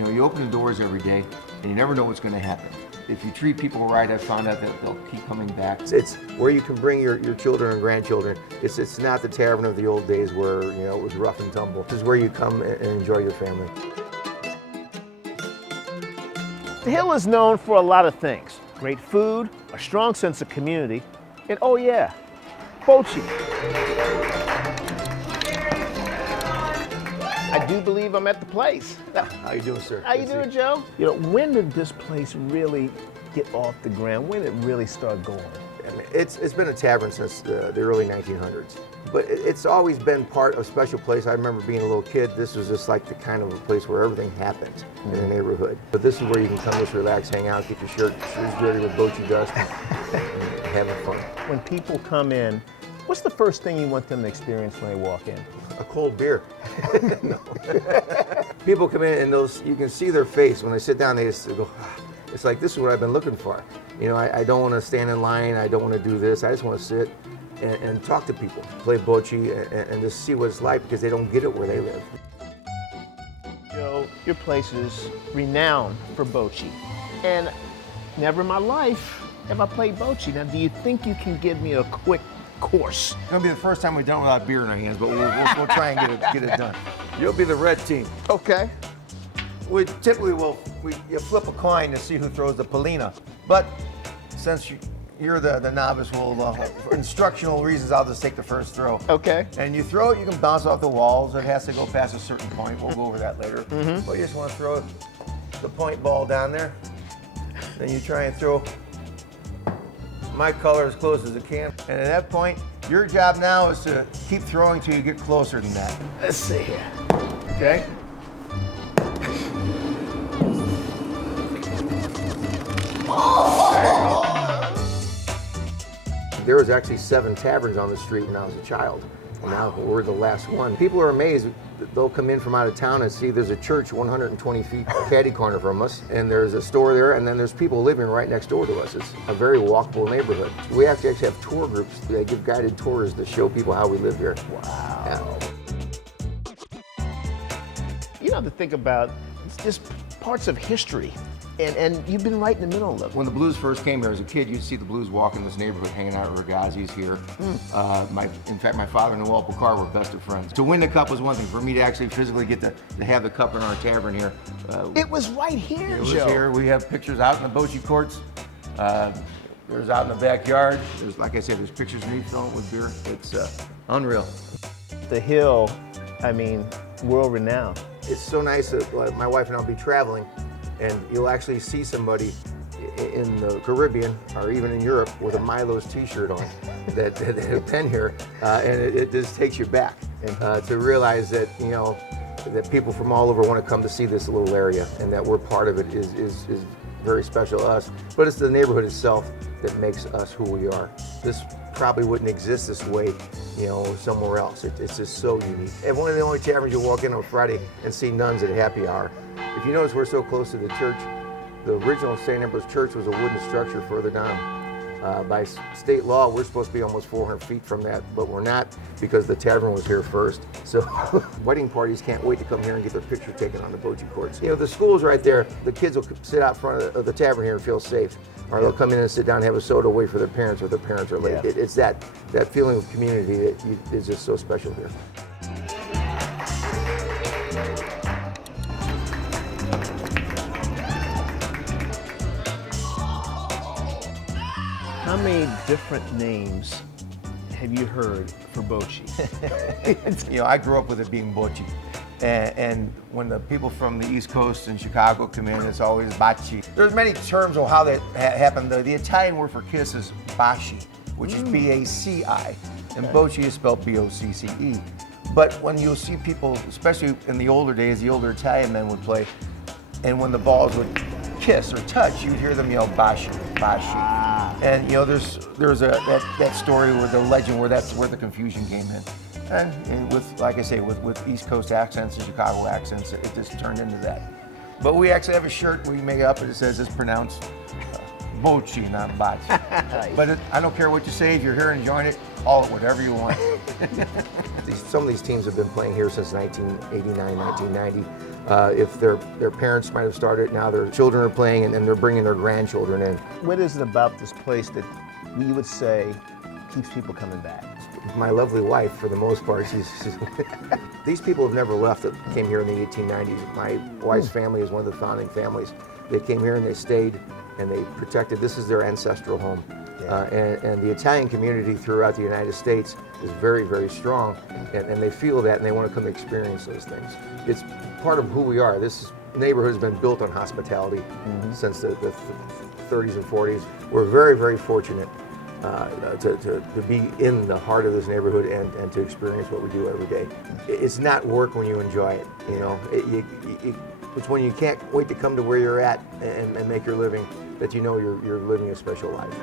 You know, you open the doors every day, and you never know what's going to happen. If you treat people right, I've found out that they'll keep coming back. It's where you can bring your children and grandchildren. It's not the tavern of the old days where, you know, it was rough and tumble. This is where you come and enjoy your family. The Hill is known for a lot of things. Great food, a strong sense of community, and oh yeah, Bochi. I do believe I'm at the place. How you doing, sir? How you doing, Joe? You know, when did this place really get off the ground? When did it really start going? I mean, it's been a tavern since the early 1900s, but it's always been part of a special place. I remember being a little kid, this was just like the kind of a place where everything happened in the neighborhood. But this is where you can come just relax, hang out, get your shoes dirty with Bochi dust, and having fun. When people come in, what's the first thing you want them to experience when they walk in? A cold beer. No. People come in and you can see their face when they sit down. They just go, ah. It's like, this is what I've been looking for. You know, I don't want to stand in line. I don't want to do this. I just want to sit and talk to people, play Bochi, and just see what it's like because they don't get it where they live. Joe, your place is renowned for Bochi, and never in my life have I played Bochi. Now, do you think you can give me a quick course? It's gonna be the first time we've done it without beer in our hands, but we'll try and get it done. You'll be the red team. Okay. We typically you flip a coin to see who throws the palina, but since you're the novice, for instructional reasons, I'll just take the first throw. Okay. And you throw it, you can bounce off the walls. It has to go past a certain point. We'll go over that later. But you just want to throw the point ball down there. Then you try and throw my color as close as it can. And at that point, your job now is to keep throwing till you get closer than that. Let's see here. Okay? There was actually 7 taverns on the street when I was a child, and now we're the last one. People are amazed. They'll come in from out of town and see there's a church 120 feet caddy corner from us, and there's a store there, and then there's people living right next door to us. It's a very walkable neighborhood. We actually have tour groups. They give guided tours to show people how we live here. Wow. You know, to think about, it's just parts of history. And you've been right in the middle of it. When the blues first came here as a kid, you'd see the blues walk in this neighborhood, hanging out at Ragazzi's here. In fact, my father and Noel Picard were best of friends. To win the cup was one thing. For me to actually physically get to have the cup in our tavern here. It was right here, It was Joe. here. We have pictures out in the Bochi courts. There's out in the backyard. There's, like I said, there's pictures of me filling it with beer. It's unreal. The Hill, I mean, world renowned. It's so nice that my wife and I'll be traveling, and you'll actually see somebody in the Caribbean or even in Europe with a Milo'S t-shirt on that have been here, and it just takes you back to realize that, you know, that people from all over want to come to see this little area, and that we're part of it is very special to us. But it's the neighborhood itself that makes us who we are. This probably wouldn't exist this way, you know, somewhere else. It's just so unique. And one of the only taverns you'll walk in on Friday and see nuns at happy hour. If you notice, we're so close to the church. The original St. Ambrose's Church was a wooden structure further down. By state law, we're supposed to be almost 400 feet from that, but we're not because the tavern was here first. So wedding parties can't wait to come here and get their picture taken on the Bochi courts. You know, the school's right there. The kids will sit out front of the tavern here and feel safe. Or they'll come in and sit down and have a soda, wait for their parents, or their parents are late. Yeah. It's that feeling of community that is just so special here. How many different names have you heard for Bochi? You know, I grew up with it being Bochi. And when the people from the East Coast and Chicago come in, it's always Baci. There's many terms of how that happened. The Italian word for kiss is baci, which is B-A-C-I, and Bochi is spelled B-O-C-C-E. But when you'll see people, especially in the older days, the older Italian men would play, and when the balls would kiss or touch, you'd hear them yell baci, baci. And you know, there's that story where the legend where that's where the confusion came in. And with, like I say, with East Coast accents and Chicago accents, it just turned into that. But we actually have a shirt we make up and it says it's pronounced Bochi, not Baci. Nice. But I don't care what you say, if you're here enjoying it, call it whatever you want. Some of these teams have been playing here since 1989, 1990. If their parents might have started, now their children are playing, and then they're bringing their grandchildren in. What is it about this place that you would say keeps people coming back? My lovely wife, for the most part, she's these people have never left that came here in the 1890s. My wife's family is one of the founding families. They came here and they stayed and they protected. This is their ancestral home. Yeah. And the Italian community throughout the United States is very, very strong, and they feel that and they want to come experience those things. It's part of who we are. This neighborhood has been built on hospitality since the 30s and 40s. We're very, very fortunate to be in the heart of this neighborhood and to experience what we do every day. It's not work when you enjoy it, you know. It's when you can't wait to come to where you're at and make your living that you know you're living a special life.